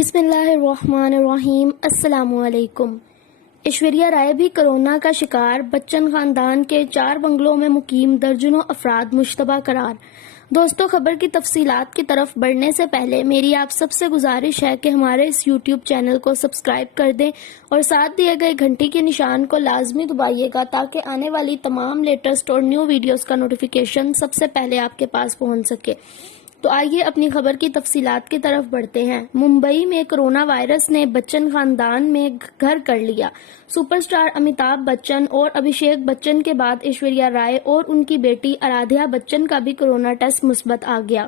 بسم اللہ الرحمن الرحیم۔ السلام علیکم۔ ایشوریہ رائے بھی کرونا کا شکار، بچن خاندان کے 4 بنگلوں میں مقیم درجنوں افراد مشتبہ قرار۔ دوستو، خبر کی تفصیلات کی طرف بڑھنے سے پہلے میری آپ سب سے گزارش ہے کہ ہمارے اس یوٹیوب چینل کو سبسکرائب کر دیں اور ساتھ دیے گئے گھنٹی کے نشان کو لازمی دبائیے گا تاکہ آنے والی تمام لیٹسٹ اور نیو ویڈیوز کا نوٹیفیکیشن سب سے پہلے آپ کے پاس پہنچ سکے۔ تو آئیے اپنی خبر کی تفصیلات کی طرف بڑھتے ہیں۔ ممبئی میں کرونا وائرس نے بچن خاندان میں گھر کر لیا۔ سپر سٹار امیتابھ بچن اور ابھیشیک بچن کے بعد ایشوریہ رائے اور ان کی بیٹی آرادھیا بچن کا بھی کرونا ٹیسٹ مثبت آ گیا۔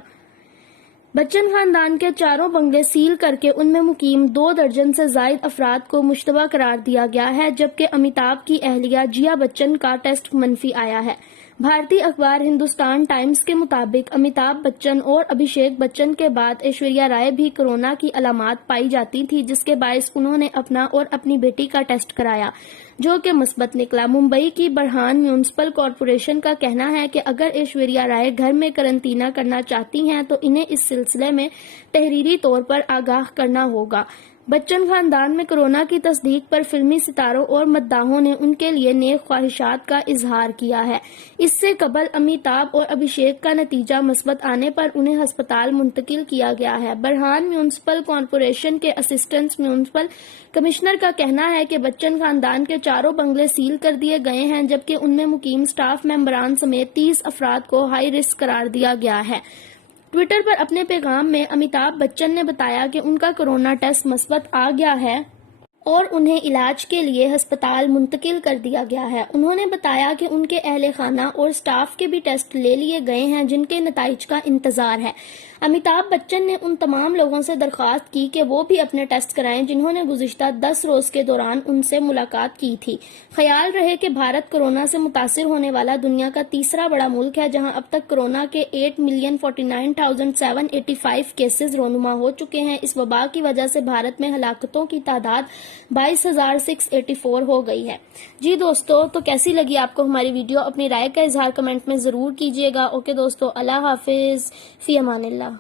بچن خاندان کے 4 بنگلے سیل کر کے ان میں مقیم 2 درجن سے زائد افراد کو مشتبہ قرار دیا گیا ہے، جبکہ امیتابھ کی اہلیہ جیا بچن کا ٹیسٹ منفی آیا ہے۔ بھارتی اخبار ہندوستان ٹائمز کے مطابق امیتابھ بچن اور ابھیشیک بچن کے بعد ایشوریہ رائے بھی کورونا کی علامات پائی جاتی تھی، جس کے باعث انہوں نے اپنا اور اپنی بیٹی کا ٹیسٹ کرایا، جو کہ مثبت نکلا۔ ممبئی کی برہان میونسپل کارپوریشن کا کہنا ہے کہ اگر ایشوریہ رائے گھر میں قرنطینہ کرنا چاہتی ہیں تو انہیں اس سلسلے میں تحریری طور پر آگاہ کرنا ہوگا۔ بچن خاندان میں کورونا کی تصدیق پر فلمی ستاروں اور مداحوں نے ان کے لیے نیک خواہشات کا اظہار کیا ہے۔ اس سے قبل امیتابھ اور ابھیشیک کا نتیجہ مثبت آنے پر انہیں ہسپتال منتقل کیا گیا ہے۔ برہان میونسپل کارپوریشن کے اسسٹنٹ میونسپل کمشنر کا کہنا ہے کہ بچن خاندان کے 4 بنگلے سیل کر دیے گئے ہیں، جبکہ ان میں مقیم سٹاف ممبران سمیت 30 افراد کو ہائی رسک قرار دیا گیا ہے۔ ٹویٹر پر اپنے پیغام میں امیتابھ بچن نے بتایا کہ ان کا کورونا ٹیسٹ مثبت آ گیا ہے اور انہیں علاج کے لیے ہسپتال منتقل کر دیا گیا ہے۔ انہوں نے بتایا کہ ان کے اہل خانہ اور سٹاف کے بھی ٹیسٹ لے لیے گئے ہیں، جن کے نتائج کا انتظار ہے۔ امیتابھ بچن نے ان تمام لوگوں سے درخواست کی کہ وہ بھی اپنے ٹیسٹ کرائیں جنہوں نے گزشتہ 10 روز کے دوران ان سے ملاقات کی تھی۔ خیال رہے کہ بھارت کورونا سے متاثر ہونے والا دنیا کا تیسرا بڑا ملک ہے، جہاں اب تک کورونا کے 8,49,785 کیسز رونما ہو چکے ہیں۔ اس وبا کی وجہ سے بھارت میں ہلاکتوں کی تعداد 22,684 ہو گئی ہے۔ جی دوستو، تو کیسی لگی آپ کو ہماری ویڈیو؟ اپنی رائے کا اظہار کمنٹ میں ضرور کیجیے گا۔ اوکے دوستو، اللہ حافظ، فی امان اللہ۔